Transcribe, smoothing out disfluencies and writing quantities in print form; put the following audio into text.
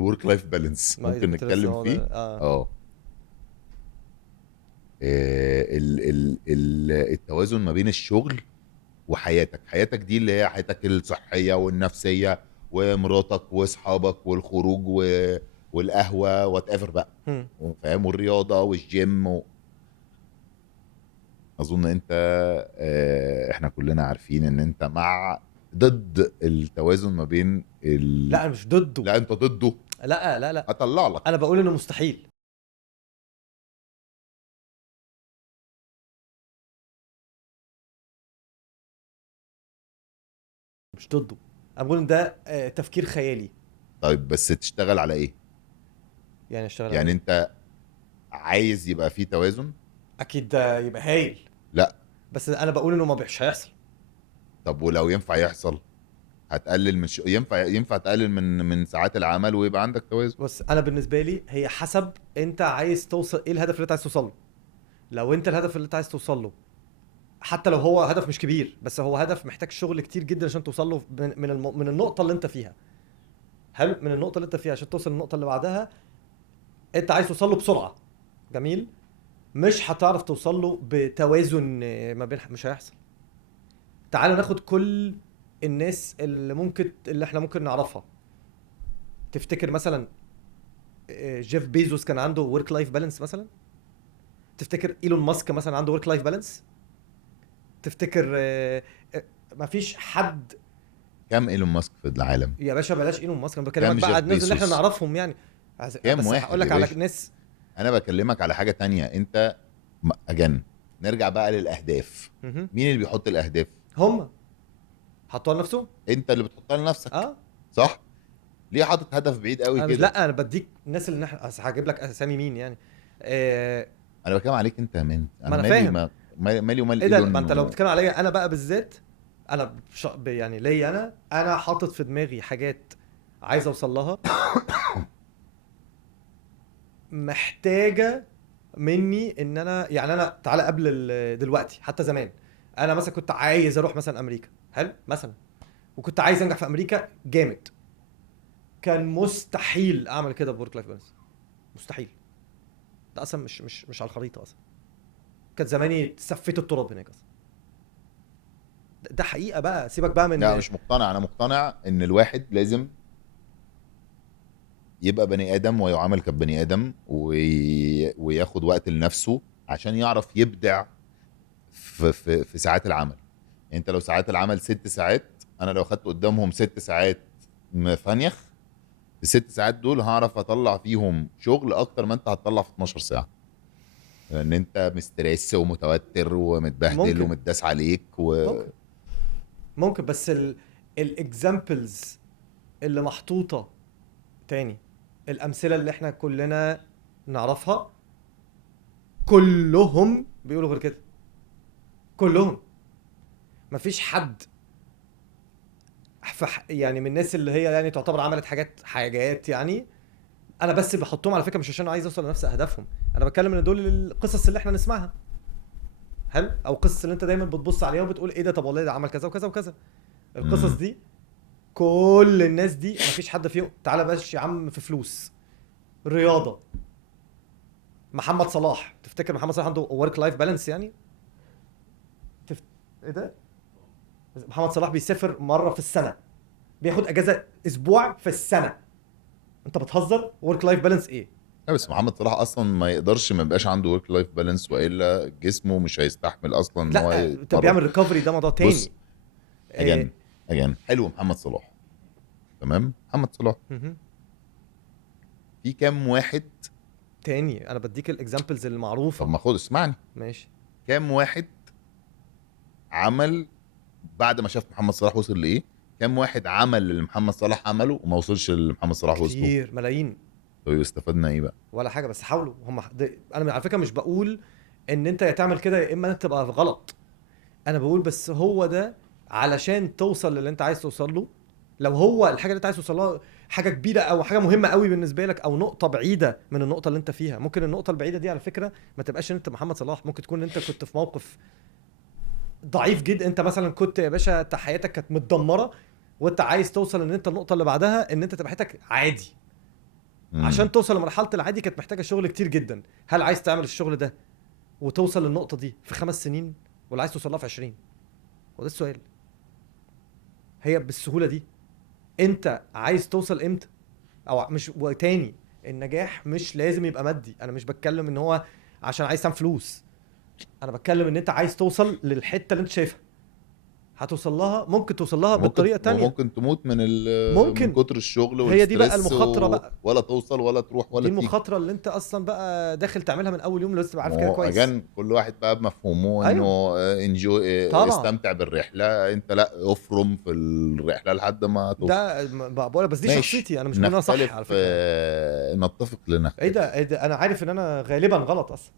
الورك لايف بالانس ما ممكن كنت لسه نتكلم هو فيه. ده اه التوازن ما بين الشغل وحياتك. حياتك دي اللي هي حياتك الصحية والنفسية ومراتك واصحابك والخروج والقهوة وات ايفر بقى، هم. فاهم، والرياضة والجيم اظن انت احنا كلنا عارفين ان انت ضد التوازن ما بين لا انا مش ضده. لا انت ضده. لا لا لا، هطلع لك. انا بقول انه مستحيل. مش ضده، انا بقول ان ده تفكير خيالي. طيب بس تشتغل على ايه؟ يعني اشتغل على يعني ايه؟ انت عايز يبقى فيه توازن؟ اكيد ده يبقى هايل، لا. بس انا بقول انه مش هيحصل. طب ولو ينفع يحصل، هتقلل من ينفع تقلل من ساعات العمل ويبقى عندك توازن. بس انا بالنسبه لي هي حسب انت عايز توصل ايه، الهدف اللي انت عايز توصل له. لو انت الهدف اللي انت عايز توصل له حتى لو هو هدف مش كبير، بس هو هدف محتاج شغل كتير جدا عشان توصل له من النقطه اللي انت فيها. حلو، من النقطه اللي انت فيها عشان توصل للنقطه اللي بعدها انت عايز توصل له بسرعه. جميل. مش هتعرف توصل له بتوازن ما بين، مش هيحصل. تعالوا ناخد كل الناس اللي احنا ممكن نعرفها. تفتكر مثلا جيف بيزوس كان عنده ورك لايف بالانس مثلا؟ تفتكر ايلون ماسك مثلا عنده ورك لايف بالانس؟ تفتكر مفيش حد. كم ايلون ماسك في العالم؟ يا باشا بلاش ايلون ماسك، انا بكلمك كم بقى جيف على الناس اللي احنا بيسوس؟ نعرفهم يعني. كم بس هقول واحد يا لك على باشا؟ ناس. انا بكلمك على حاجة تانية. انت اجن نرجع بقى للاهداف. مهم. مين اللي بيحط الاهداف؟ هم حطوا لنفسهم. انت اللي بتحطها لنفسك، اه. صح؟ ليه حاطط هدف بعيد قوي انا مش، كده؟ لا انا بديك الناس اللي أصل هجيب لك اسامي مين يعني. آه. انا بتكلم عليك انت يا مان، ما انا انا مالي، فاهم. ما مالي ومال ايه ده، ما ايلون انت لو بتتكلم عليا انا بقى بالذات، انا يعني ليا انا حاطط في دماغي حاجات عايز اوصل لها، محتاجه مني ان انا يعني، انا تعالى قبل دلوقتي حتى زمان، انا مثلا كنت عايز اروح مثلا امريكا. حلو مثلا، وكنت عايز انجح في امريكا جامد. كان مستحيل اعمل كده بورك لايف بالانس. مستحيل. ده اصلا مش على الخريطه اصلا. كان زماني سفيت التراب هناك اصلا. ده حقيقه بقى، سيبك بقى لا من. مش مقتنع. انا مقتنع ان الواحد لازم يبقى بني ادم ويعامل كبني ادم وياخد وقت لنفسه عشان يعرف يبدع في ساعات العمل. يعني انت لو ساعات العمل 6 ساعات، انا لو خدت قدامهم 6 ساعات مفنيخ، في ال6 ساعات دول هعرف اطلع فيهم شغل اكتر ما انت هتطلع في 12 ساعة، لان انت مستريس ومتوتر ومتبهدل ممكن ومتداس عليك ممكن ممكن بس الاكزامبلز اللي محطوطه تاني، الامثله اللي احنا كلنا نعرفها، كلهم بيقولوا غير كده. كلهم. مفيش حد يعني من الناس اللي هي يعني تعتبر عملت حاجات يعني. انا بس بحطهم على فكره مش عشان عايز اوصل لنفس اهدافهم، انا بتكلم ان دول القصص اللي احنا نسمعها. حلو، او القصص اللي انت دايما بتبص عليها وبتقول ايه ده، طب والله ده عمل كذا وكذا وكذا. القصص امم دي، كل الناس دي مفيش حد فيهم. تعالى باش يا عم في فلوس، رياضه. محمد صلاح، تفتكر محمد صلاح عنده ورك لايف بالانس يعني؟ ايه ده؟ محمد صلاح بيسافر مره في السنه، بياخد اجازه اسبوع في السنه. انت بتهزر؟ ورك لايف بالانس ايه؟ لا بس محمد صلاح اصلا ما يقدرش ما يبقاش عنده ورك لايف بالانس، والا جسمه مش هيستحمل اصلا ان هو لا انت يتمرن. بيعمل ريكفري، ده موضوع بص، تاني. اجان إيه. حلو محمد صلاح، تمام. محمد صلاح مهم. في كام واحد؟ تاني انا بديك الاكزامبلز طب المعروفه. ما خد اسمعني. ماشي. كام واحد عمل بعد ما شاف محمد صلاح وصل لايه؟ كام واحد عمل اللي محمد صلاح عمله وما وصلش اللي محمد صلاح وصله؟ كتير، ملايين. طيب استفدنا ايه بقى؟ ولا حاجه، بس حاولوا هم انا على فكره مش بقول ان انت يا تعمل كده يا اما انت تبقى غلط. انا بقول بس هو ده علشان توصل للي انت عايز توصل له. لو هو الحاجه اللي انت عايز توصل لها حاجه كبيره او حاجه مهمه قوي بالنسبه لك، او نقطه بعيده من النقطه اللي انت فيها، ممكن النقطه البعيده دي على فكره ما تبقاش ان انت محمد صلاح، ممكن تكون انت كنت في موقف ضعيف جدا. انت مثلا كنت يا باشا حياتك كانت متدمره، وانت عايز توصل ان انت النقطه اللي بعدها ان انت تبقى حياتك عادي. عشان توصل لمرحله العادي كانت محتاجه شغل كتير جدا. هل عايز تعمل الشغل ده وتوصل للنقطه دي في 5 سنين ولا عايز توصلها في 20؟ هو ده السؤال. هي بالسهوله دي انت عايز توصل امتى؟ او مش وتاني، النجاح مش لازم يبقى مادي. انا مش بتكلم ان هو عشان عايز تعمل فلوس، انا بتكلم ان انت عايز توصل للحته اللي انت شايفها. هتوصل لها، ممكن توصل لها بالطريقه التانية. ممكن تموت من ممكن. من كتر الشغل هي دي بقى والستريس المخاطره بقى. ولا توصل ولا تروح ولا دي تيجي. المخاطره اللي انت اصلا بقى داخل تعملها من اول يوم، لازم تبقى عارف ما كده هو كويس. اجان كل واحد بقى بمفهومه أيوة. انه انجوي طبعا. استمتع بالرحله، انت لا افرم في الرحله لحد ما توصل. ده بقول بس دي ماشي. شخصيتي، انا مش بقول انها صح نختلف، على فكره. نتفق لنختلف. ايه ده انا عارف ان انا غالبا غلط اصلا.